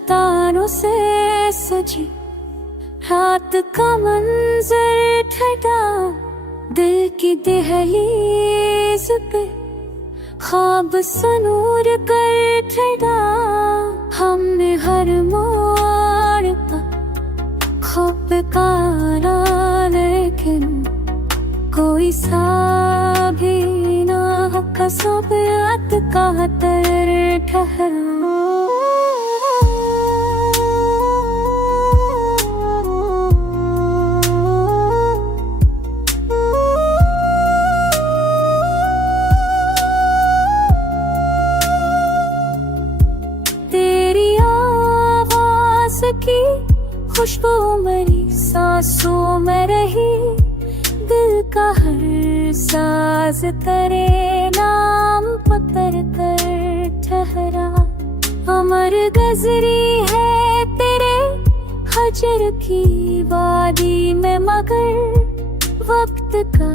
तारों से सजी रात का मंजर ठहरा, दिल की दहलीज पे ख्वाब सनूर कर ठहरा। हमने हर मोड़ पर खौफ कारा, लेकिन कोई सा भी ना कसबियत का तर ठहरा। की खुशबू मेरी सांसों में रही, दिल का हर साज तेरे नाम पकड़ कर ठहरा। अमर गजरी है तेरे हजर की वादी में, मगर वक्त का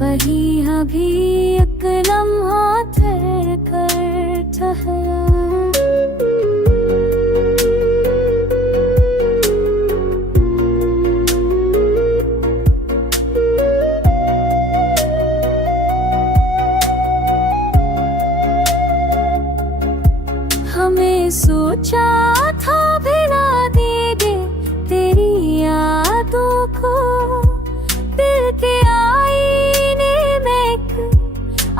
पहिया भी एक लम्हा ठहर कर ठहरा। हमें सोचा था भिड़ा देंगे तेरी यादों को, दिल के आईने में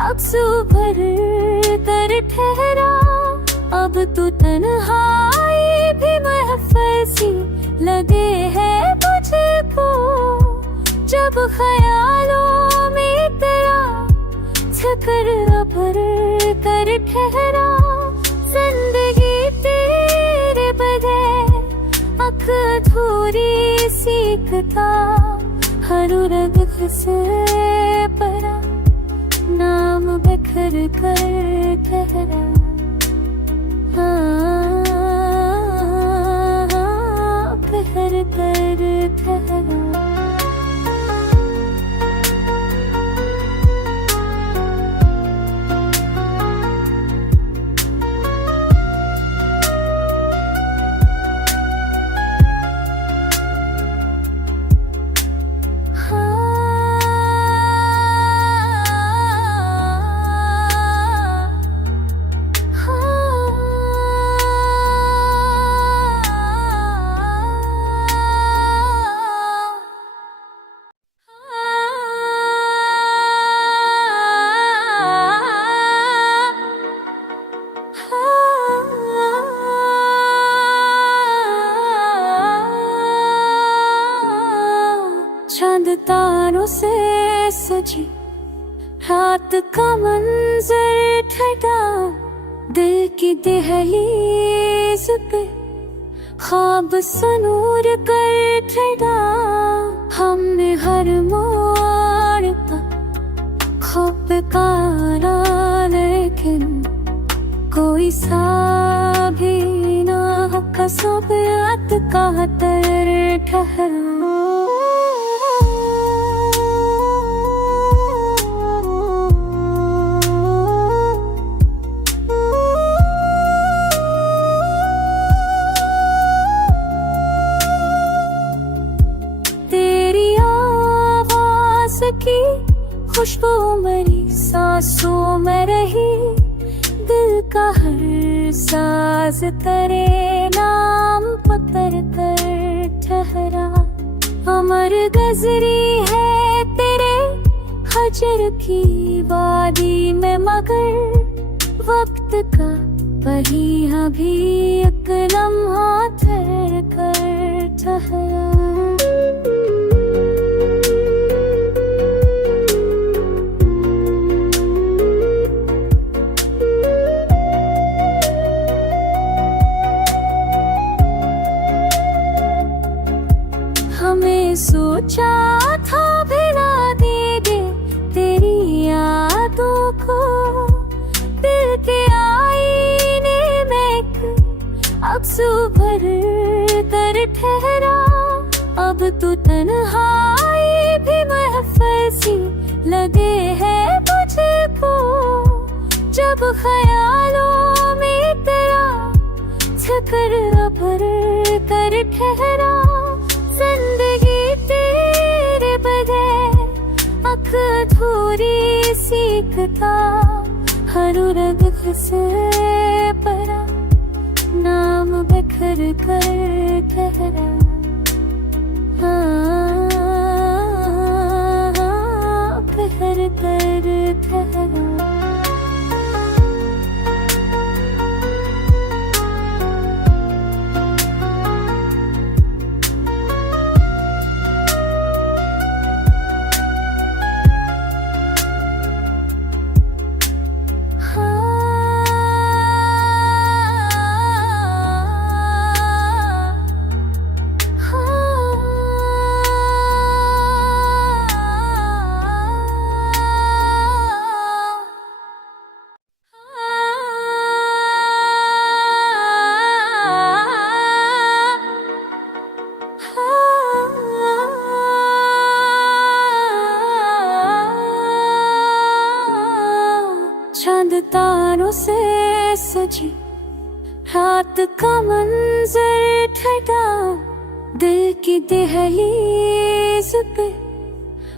अक्सू भर कर ठहरा। अब तो तन्हाई भी महफिल सी लगे है मुझको, जब ख्यालों में तेरा छकर भर कर ठहरा। जिंदगी तेरे बगैर अख अधूरी सीखता, हर रग से परा नाम बिखर कर ठहरा। बिखर कर ठहरा। चांद तारों से सजी रात का मंजर ठहरा, दिल की दहलीज पे ख्वाब सनूर कर ठहरा। हमने हर मोड़ पर खौफ कारा, लेकिन कोई सा भी ना कसबियत का तर ठहरा। की खुशबू मेरी सांसों में रही, दिल का हर साज तेरे नाम पकड़ कर ठहरा। अमर गजरी है तेरे हजर की वादी में, मगर वक्त का पहिया भी एक लम्हा ठहर कर ठहरा। हमें सोचा था भिड़ा देंगे तेरी यादों को, दिल के आईने में अक्सू भर कर ठहरा। अब तो तन्हाई भी महफिल सी लगे है मुझको, जब ख्यालों में तेरा कर भर कर ठहरा, जिंदगी तेरे बगैर अख अधूरी सीखता, हर रग घसे पड़ा, नाम बिखर कर ठहरा। बिखर कर ठहरा। चांद तारों से सजी रात का मंजर ठहरा, दिल की दहलीज पे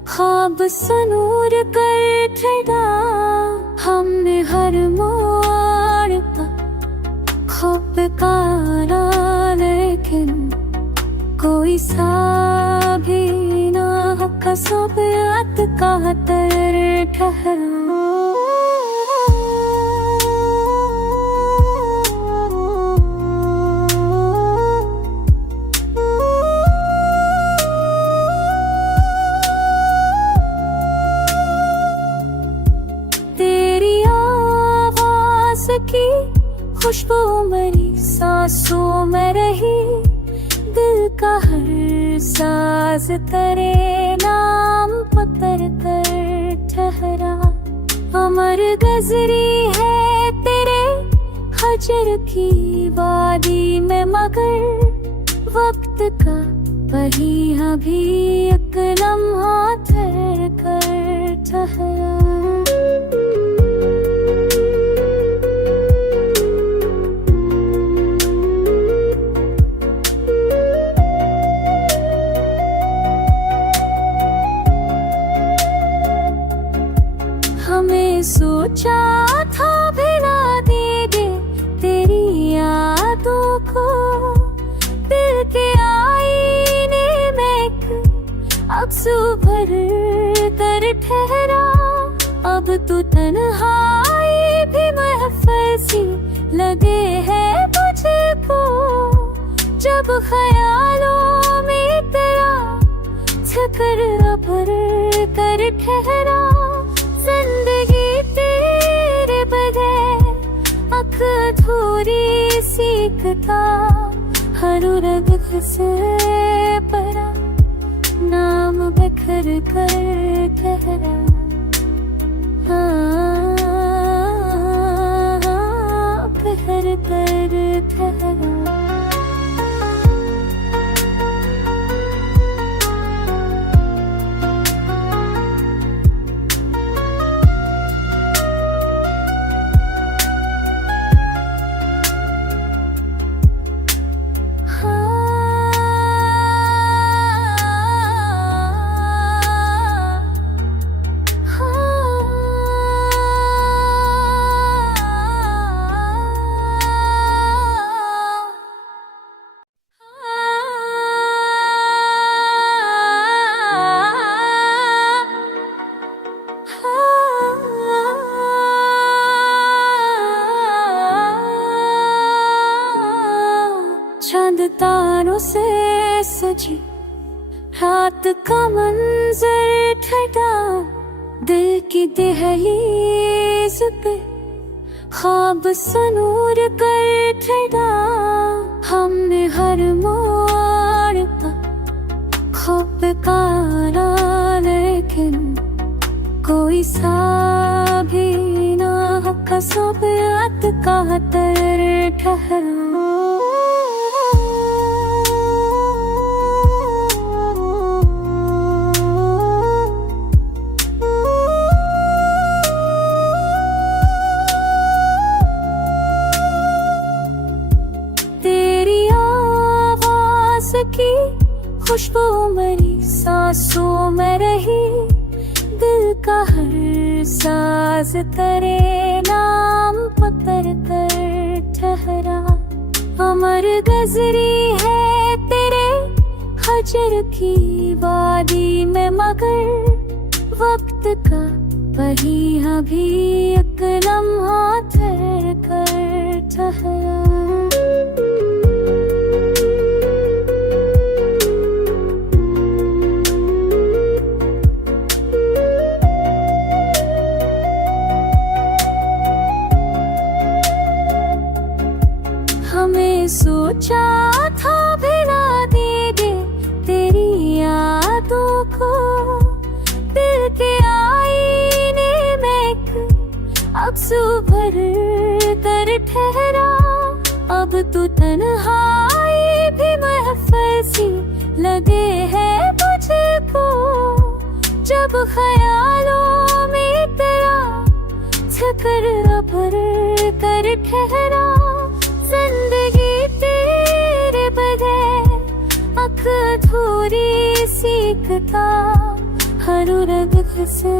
ख्वाब सनूर कर ठहरा। हमने हर मोड़ पर खौफ पुकारा, लेकिन कोई सा भी ना कसबियत का तर ठहरा। की खुशबू मेरी सांसों में रही, दिल का हर साज तेरे नाम पकड़ कर ठहरा। अमर गजरी है तेरे हजर की वादी में, मगर वक्त का पहिया भी एक लम्हा ठहर कर ठहरा। हमें सोचा था भिड़ा देंगे तेरी यादों को, दिल के आईने में एक आंसू भर कर ठहरा। अब तो तन्हाई भी महफिल सी लगे है मुझको, जब ख्यालों में तेरा छकर भर कर ठहरा। जिंदगी तेरे बगैर अख अधूरी सीखता, हर रग घसे पड़ा, नाम बिखर कर ठहरा। बिखर कर ठहरा। चांद तारों से सजी रात का मंजर ठहरा, दिल की दहलीज पे ख्वाब सनूर कर ठहरा। हमने हर मोड़ पर खौफ पुकारा, लेकिन कोई सा भी ना कसबियत का तर ठहरा। की खुशबू मेरी सांसों में रही, दिल का हर साज तेरे नाम पकड़ कर ठहरा। अमर गजरी है तेरे हजर की वादी में, मगर वक्त का पहिया भी एक लम्हा ठहर कर ठहरा। हमें सोचा था भिला देंगे तेरी यादों को, दिल के आईने में एक अक्सू भर कर ठहरा। अब तो तन्हाई भी महफिल सी लगे है मुझको, जब ख्यालों में तेरा झकर भर कर ठहरा। जिंदगी तेरे बगैर अख अधूरी सीखता, हर रग घसे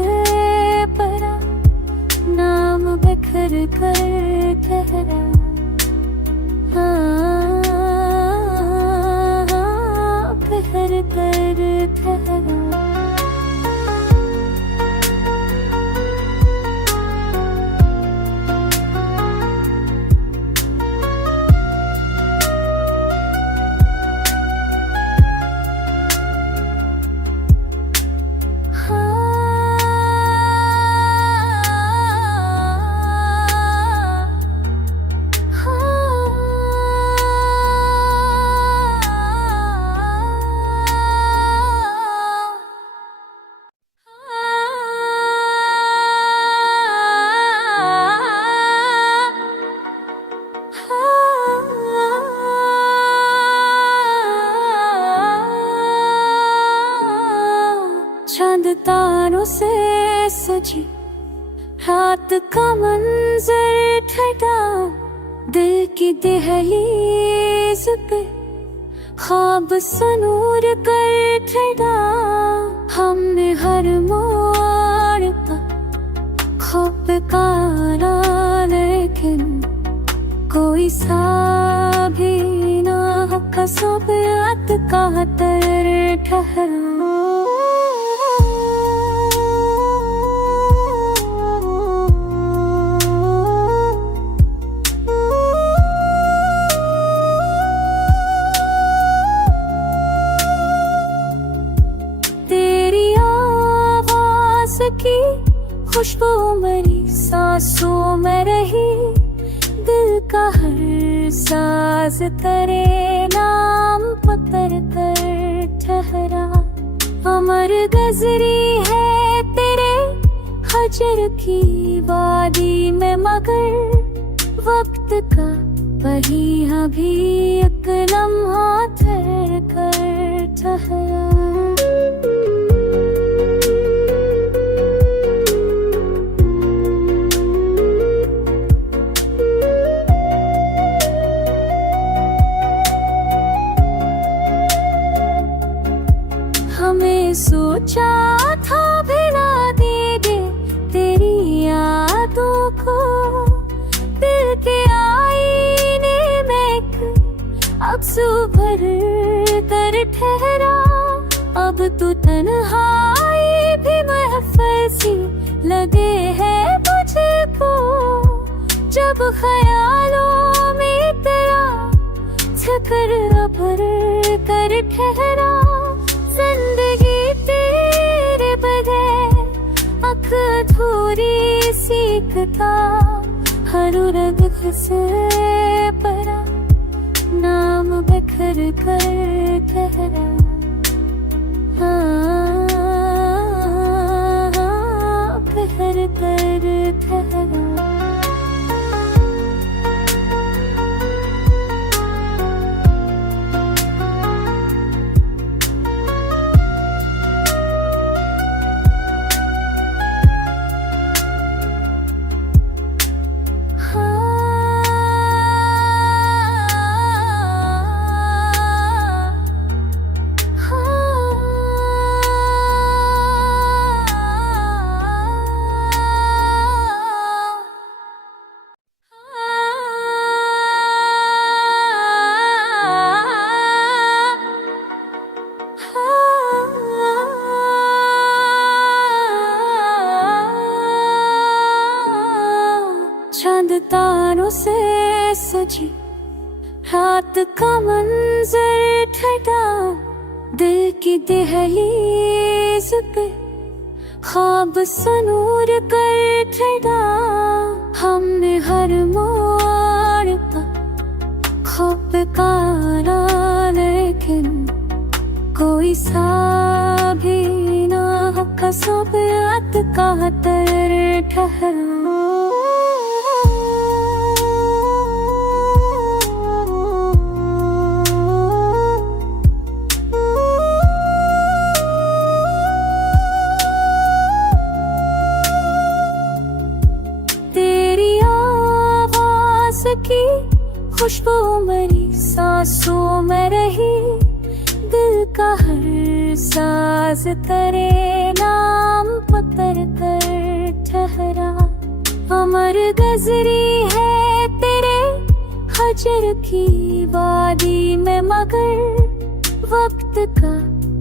पड़ा नाम बिखर कर ठहरा। बिखर कर ठहरा। चांद तारों से सजी रात का मंजर ठहरा, दिल की दहलीज पे ख्वाब सनूर कर ठहरा। हमने हर मोड़ पर खौफ पुकारा, लेकिन कोई सा भी ना कसौफियत का तर ठहरा। की खुशबू मेरी सांसों में रही, दिल का हर साज तेरे नाम पकड़ कर ठहरा। अमर गजरी है तेरे हजर की वादी में, मगर वक्त का पहिया भी एक लम्हा ठहर कर ठहरा। हमें सोचा था भिला देंगे तेरी यादों को, दिल के आईने में एक अक्सू भर कर ठहरा। अब तो तन्हाई भी महफिल सी लगे है मुझको, जब ख्यालों में तेरा झकर भर कर ठहरा। जिंदगी तेरे बगैर अख अधूरी सीखता, हर रग घसे पड़ा नाम बिखर कर ठहरा। बिखर कर ठहरा। का मंजर ठहरा, दिल की दहलीज पे ख्वाब सुनूर कर ठहरा। हमने हर मोड़ पर खूब पुकारा, लेकिन कोई सा भी ना कसबियत का तर ठहरा। की खुशबू मेरी सांसों में रही, दिल का हर साज तेरे नाम पकड़ कर ठहरा। अमर गजरी है तेरे हजर की वादी में, मगर वक्त का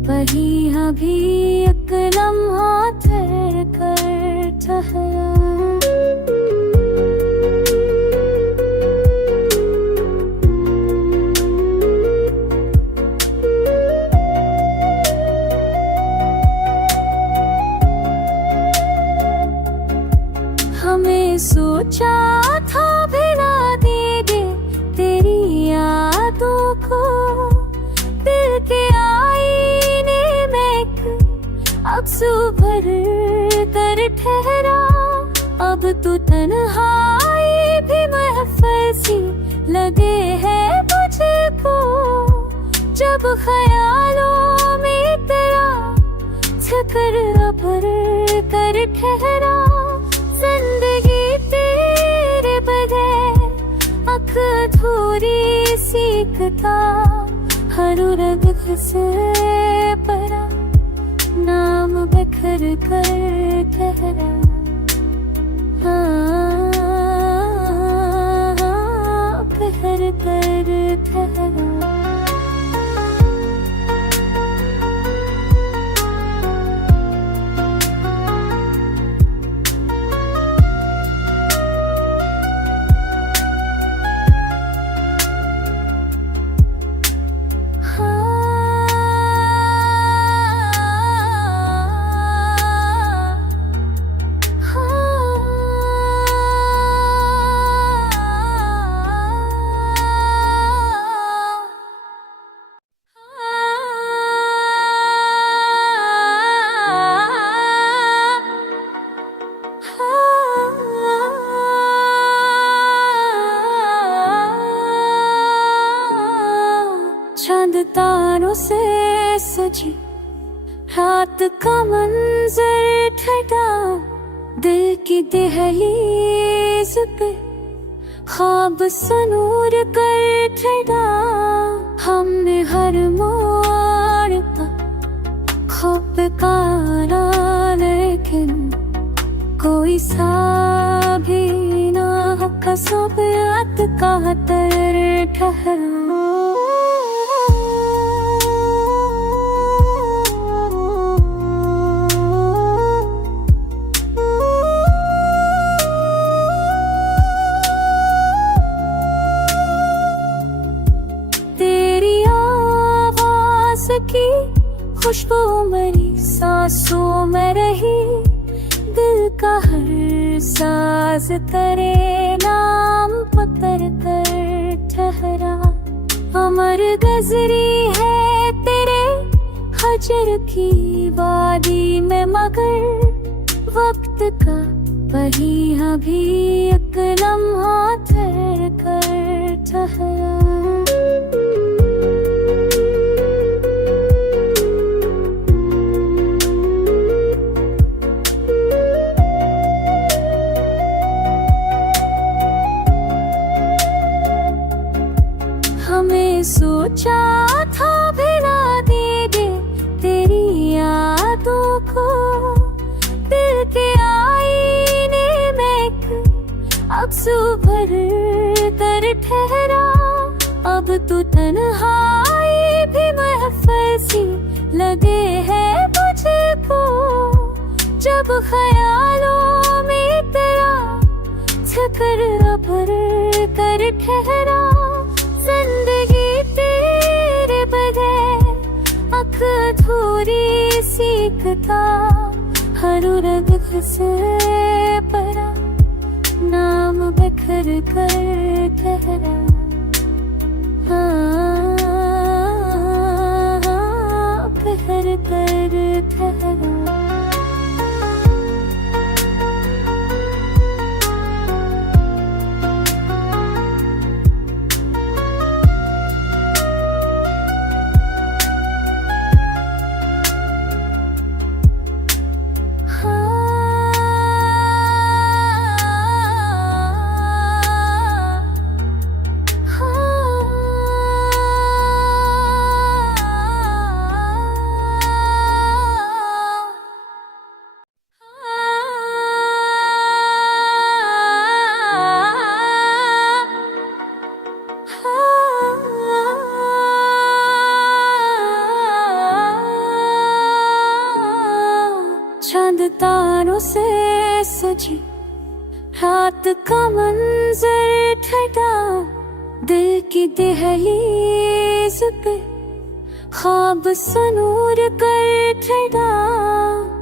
पहिया भी एक लम्हा ठहर कर ठहरा। हमें सोचा था भिड़ा देंगे तेरी यादों को, दिल के आईने में अक्सू भर कर ठहरा। अब तो तन्हाई भी महफिल सी लगे है मुझको, जब ख्यालों में तेरा जिक्र भर कर ठहरा। जिंदगी तेरे बगैर अख अधूरी सीखता, हर रग से परा नाम बिखर कर ठहरा। बिखर कर ठहरा। चांद तारों से सजी रात का मंजर ठहरा, दिल की दहलीज पे ख्वाब सुनूर कर ठहरा। हमने हर मोड़ पर खूब पुकारा, लेकिन कोई सा भी ना कसबियत का तर ठहरा। की खुशबू मेरी सांसों में रही, दिल का हर साज तेरे नाम पकड़ कर ठहरा। अमर गजरी है तेरे हजर की वादी में, मगर वक्त का पहिया भी एक लम्हा ठहर कर ठहरा। हमें सोचा था भिड़ा देंगे तेरी यादों को, दिल के आईने में अक्सू भर कर ठहरा। अब तो तन्हाई भी महफिल सी लगे है मुझको, जब ख्यालों में तेरा जिक्र भर कर ठहरा। जिंदगी सीखता, हर रग से परा, नाम बिखर कर ठहरा। बिखर कर ठहरा। चांद तारों से सजी रात का मंजर ठहरा, दिल की दहलीज पे ख्वाब सुनूर कर ठहरा।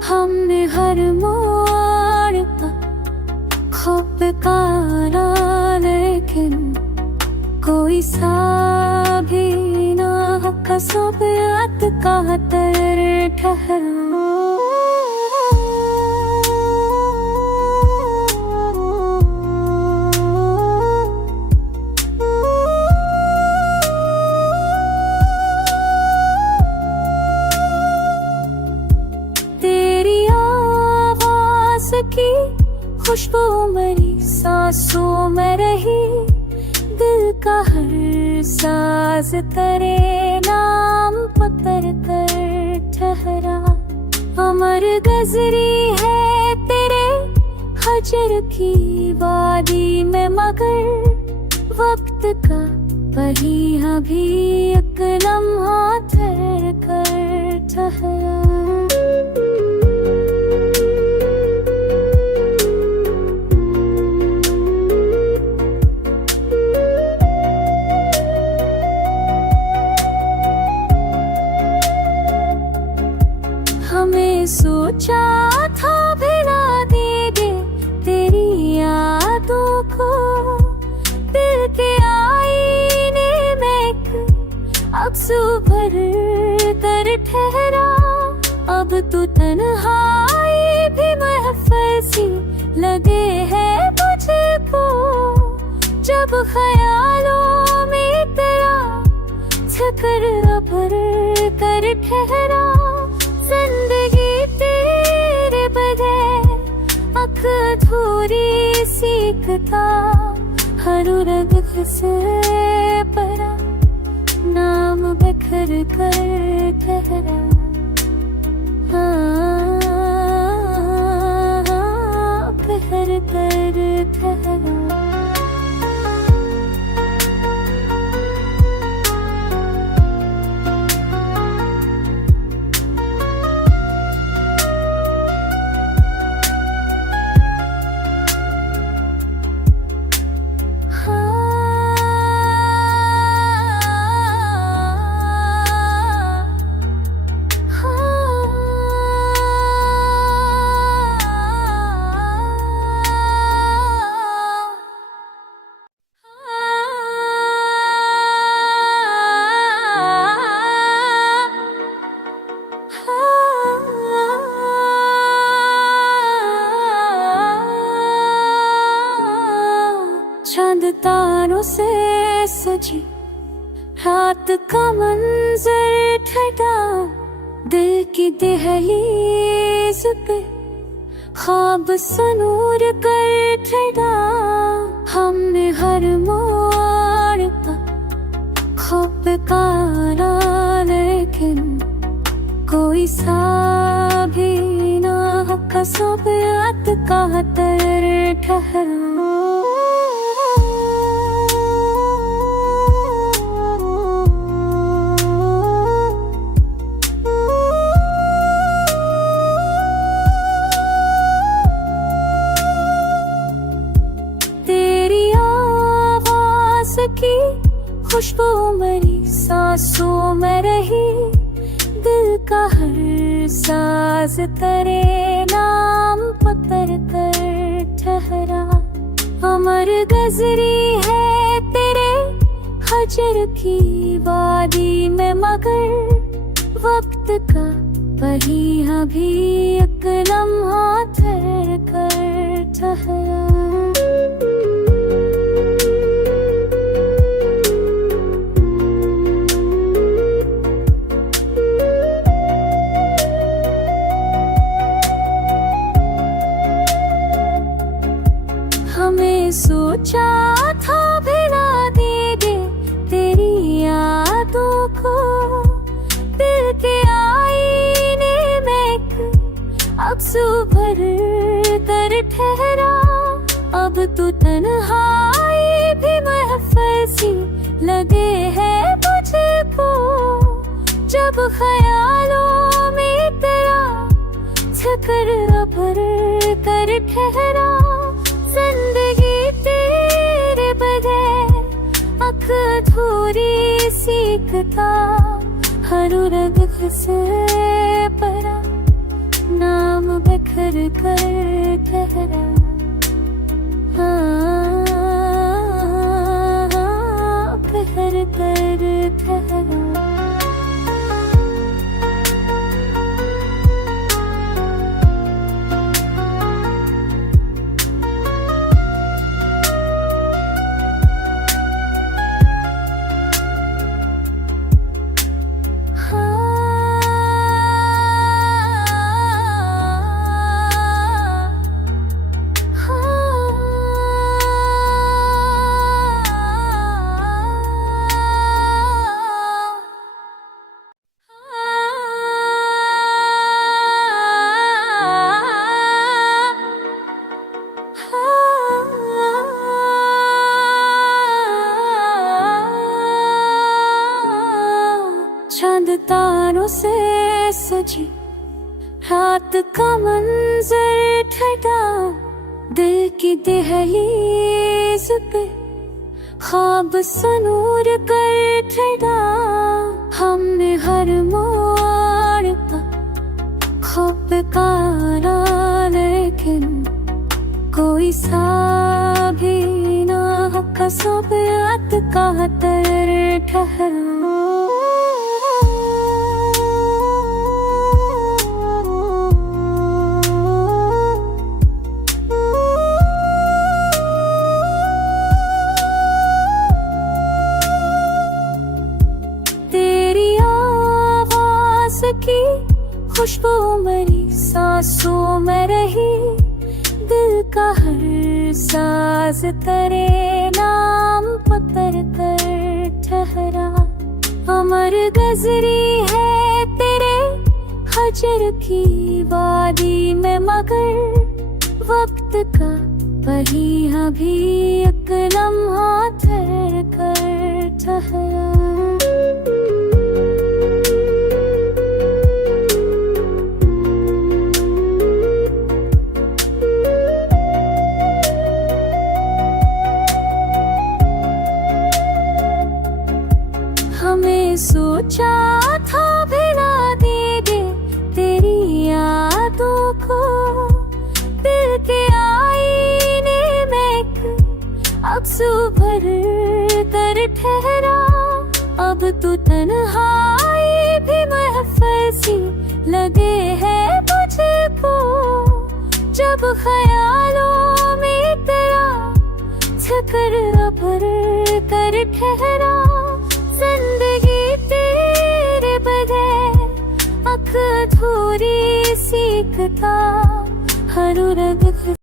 हमने हर मोड़ पर ख्वाब पुकारा, लेकिन कोई सा भी ना कसबियत का तर ठहरा। की खुशबू मेरी सांसों में रही, दिल का हर साज तेरे नाम पकड़ कर ठहरा। अमर गजरी है तेरे हजर की वादी में, मगर वक्त का पहिया भी एक लम्हा ठहर कर ठहरा। हमें सोचा था भिड़ा देंगे तेरी यादों को, दिल के आईने में एक अक्सू भर कर ठहरा। अब तो तन्हाई भी महफिल सी लगे है मुझको, जब ख्यालों में तेरा छकर भर कर ठहरा। जिंदगी तेरे बगैर अख अधूरी सीखता, हर रग से परा, नाम बिखर कर ठहरा। बिखर कर ठहरा। चांद तारों से सजी रात का मंजर ठहरा, दिल की दहलीज पे ख्वाब सुनूर कर ठहरा। हमने हर मोड़ पर ख्वाब पुकारा, लेकिन कोई सा भी ना कसबियत का तर ठहरा। की खुशबू मेरी सांसों में रही, दिल का हर साज तेरे नाम पत्थर कर ठहरा। अमर गजरी है तेरे हजर की वादी में, मगर वक्त का पहिया भी एक लम्हा ठहर कर ठहरा। हमें सोचा था भिड़ा देंगे तेरी यादों को, दिल के आईने में अक्सू भर कर ठहरा। अब तो तन्हाई भी महफिल सी लगे है मुझको, जब ख्यालों में तेरा छकर अबर कर ठहरा। जिंदगी तेरे बगैर अधूरी सीखता, हर रग से परा नाम बिखर कर ठहरा। बिखर कर ठहरा। चांद तारों से सजी रात का मंजर ठहरा, दिल की दहलीज पे ख्वाब सुनूर कर ठहरा। हमने हर मोड़ पर खूब पुकारा, लेकिन कोई सा भी ना कसबियत का तर ठहरा। की खुशबू मेरी सांसों में रही, दिल का हर साज तेरे नाम पत्थर कर ठहरा। अमर गजरी है तेरे हजर की वादी में, मगर वक्त का पहिया भी एक लम्हा ठहर कर ठहरा। हमें सोचा था भिड़ा देंगे तेरी यादों को, दिल के आईने में अक्सू भर कर ठहरा। अब तो तन्हाई भी महफिल सी लगे है मुझको, जब ख्यालों में तेरा छकर अबर कर ठहरा। जिंदगी तेरे बगैर अधूरी सीखता, हर रग